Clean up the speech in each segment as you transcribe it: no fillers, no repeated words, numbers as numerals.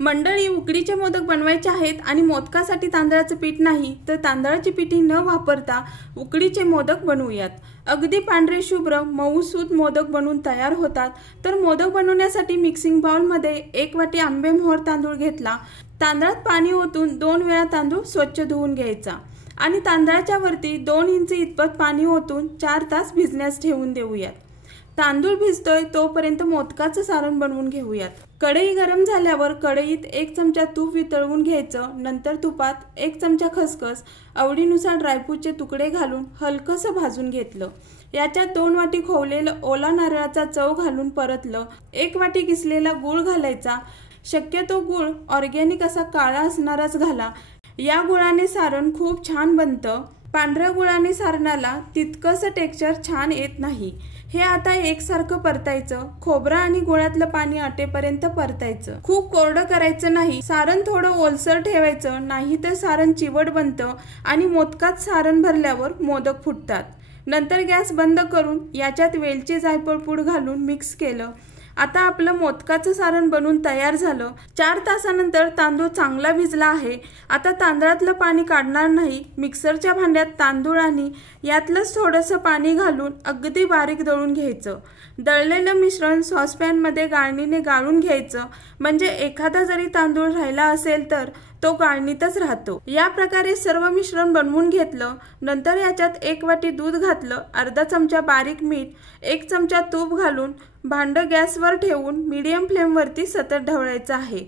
मंडळी, उकडीचे मोदक बनवायचे आहेत आणि मोदकासाठी तांदळाचं पीठ नाही तर तांदळाची पिठी न वापरता उकडीचे मोदक बनवूयात। अगदी पांढरे शुभ्र मऊसूत मोदक बनवून तयार होतात। तर मोदक बनवण्यासाठी मिक्सिंग बाउल मध्ये 1 वाटी आंबेमोहर तांदूळ घेतला। तांदळात पाणी ओतून 2 वेळा तांदूळ स्वच्छ धुवून घ्यायचा आणि तांदळाच्या वरती 2 इंच इतपत पाणी ओतून 4 तास भिजण्यास ठेवून देऊयात। तांदूळ भिजतोय तोपर्यंत मोदकाचं सारण बनवून घेऊयात। कढई गरम झाल्यावर कढईत 1 चमचा तूप वितळवून घ्यायचं। नंतर तुपात 1 चमचा खसखस, आवडीनुसार ड्रायफ्रूटचे तुकडे घालून हलकसं भाजून घेतलं। याच्यात 2 वाटी खोवलेलं ओला नारळाचा चव घालून परतलं। 1 वाटी किसलेला गूळ घालायचा। शक्यतो गूळ ऑर्गॅनिक असा काळा असणाराच घाला। या गुळाने सारण खूप छान बनतं। पांढऱ्या गुळाने सारणाला तितकंसं टेक्स्चर छान येत नाही। हे आता एकसारखं परतायचं। खोबरा आणि गुळातलं पाणी आटेपर्यंत परतायचं। खूप कोरडं करायचं नाही। सारण थोडं ओलसर ठेवायचं, नाही तर सारण चिवट बनतं आणि मोदकात सारण भरल्यावर मोदक फुटतात। नंतर गॅस बंद करून याच्यात वेलची जायफळ पूड घालून मिक्स केलं। आता आपलं मोदकाचं सारण बनवून तयार झालं। 4 तासानंतर तांदूळ चांगला भिजला आहे। आता तांदळातलं पाणी काढणार नाही। मिक्सरच्या भांड्यात तांदूळ आणि यातलंच थोडंसं पाणी घालून अगदी बारीक दळून घ्यायचं। दळलेलं मिश्रण सॉसपॅन मध्ये गाळणीने गाळून घ्यायचं, म्हणजे एखादा जरी तांदूळ राहिला असेल तर तो गाळणीतच राहतो। या प्रकारे सर्व मिश्रण बनवून घेतलं। नंतर याच्यात 1 वाटी दूध घातलं, अर्धा चमचा बारीक मीठ, 1 चमचा तूप घालून भांडं गॅसवर ठेवून मीडियम फ्लेम वरती सतत ढवळायचं आहे।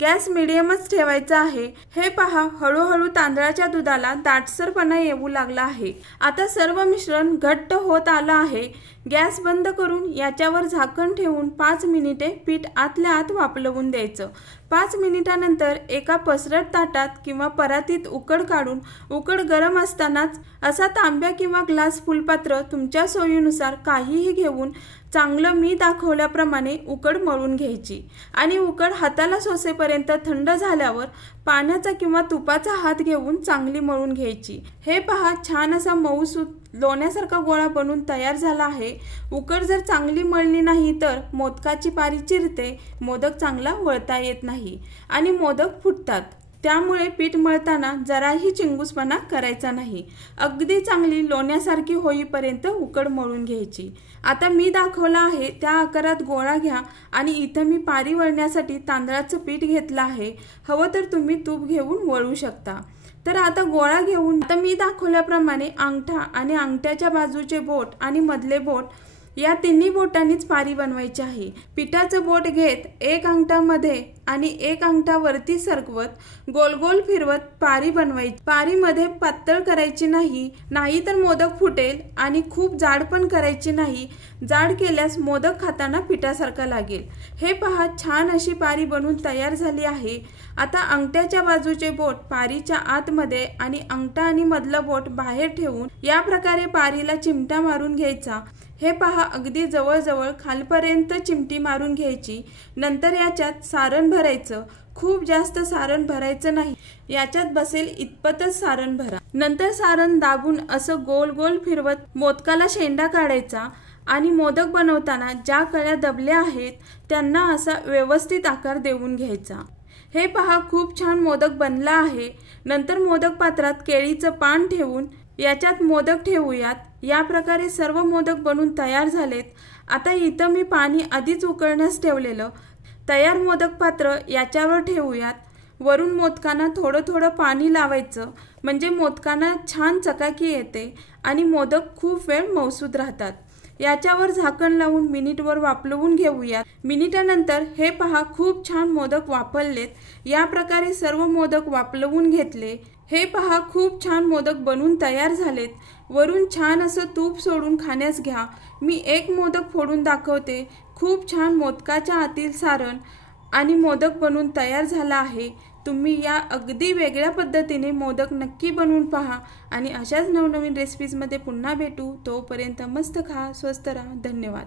गॅस मीडियमच ठेवायचा आहे। हे पहा, हळूहळू तांदळाच्या दुधाला दाटसरपणा येऊ लागला आहे। आता सर्व मिश्रण घट्ट होत आलं आहे। गॅस बंद करून याच्यावर झाकण ठेवून 5 मिनिटे पीठ आतल्या आत वाफलवून द्यायचं। 5 मिनिटानंतर एका पसरट ताटात किंवा परातीत उकड काढून, उकड गरम असतानाच असा तांब्या किंवा ग्लास फुलपात्र तुमच्या सोयीनुसार काहीही घेऊन चांगलं मी दाखवल्याप्रमाणे उकड मळून घ्यायची आणि उकड हाताला सोसेपर्यंत थंड झाल्यावर पाण्याचा किंवा तुपाचा हात घेऊन चांगली मळून घ्यायची। हे पहा, छान असा मऊसूत लोण्यासारखा गोळा बनून तयार झाला आहे। उकड जर चांगली मळली नाही तर मोदकाची पारी चिरते, मोदक चांगला वळता येत नाही आणि मोदक फुटतात। त्यामुळे पीठ मळताना जराही चिंगूसपणा करायचा नाही। अगदी चांगली लोण्यासारखी होईपर्यंत उकड मळून घ्यायची। आता मी दाखवला आहे त्या आकारात गोळा घ्या आणि इथं मी पारी वळण्यासाठी तांदळाचं पीठ घेतलं आहे। हवं तर तुम्ही तूप घेऊन वळू शकता। तर आता गोळा घेऊन आता मी दाखवल्याप्रमाणे अंगठा आणि अंगठ्याच्या बाजूचे बोट आणि मधले बोट या तिन्ही बोटांनीच पारी बनवायची आहे। पिठाचं बोट घेत 1 अंगठा मध्ये आणि 1 अंगठा वरती सरकवत गोल गोल फिरवत पारी बनवायची। पारी मध्ये पातळ करायची नाही, नाहीतर मोदक फुटेल, आणि खूप जाड पण करायची नाही। जाड केल्यास मोदक खाताना पिठासारखा लागेल। हे पहा, छान अशी पारी बनवून तयार झाली आहे। आता अंगठ्याच्या बाजूचे बोट पारीच्या आतमध्ये आणि अंगठा आणि मधलं बोट बाहेर ठेवून या प्रकारे पारीला चिमटा मारून घ्यायचा। हे पहा, अगदी जवळ खालपर्यंत चिमटी मारून घ्यायची। नंतर याच्यात सारण भरायचं। खूप जास्त सारण भरायचं नाही, याच्यात बसेल इतपतच सारण भरा। नंतर सारण दाबून असं गोल गोल फिरवत मोदकाला शेंडा काढायचा आणि मोदक बनवताना ज्या कळ्या दबल्या आहेत त्यांना असा व्यवस्थित आकार देऊन घ्यायचा। हे पहा, खूप छान मोदक बनला आहे। नंतर मोदक पात्रात केळीचं पान ठेवून याच्यात मोदक ठेवूयात। या प्रकारे सर्व मोदक बनवून तयार झालेत। आता इथं मी पाणी आधीच उकळण्यास ठेवलेलं तयार मोदक पात्र याच्यावर ठेवूयात। वरून मोदकांना थोडं थोडं पाणी लावायचं, म्हणजे मोदकांना छान चकाकी येते आणि मोदक खूप वेळ मऊसूत राहतात। याच्यावर झाकण लावून मिनिटभर वाफलवून घेऊयात। मिनिटानंतर हे पहा, खूप छान मोदक वाफललेत। या प्रकारे सर्व मोदक वाफलवून घेतले। हे पहा, खूप छान मोदक बनवून तयार झालेत। वरून छान असं तूप सोडून खाण्यास घ्या। मी 1 मोदक फोडून दाखवते। खूप छान मोदकाच्या आतील सारण आणि मोदक बनवून तयार झाला आहे। तुम्ही या अगदी वेगळ्या पद्धतीने मोदक नक्की बनवून पहा आणि अशाच नवनवीन रेसिपीजमध्ये पुन्हा भेटू। तोपर्यंत मस्त खा, स्वस्त राहा। धन्यवाद।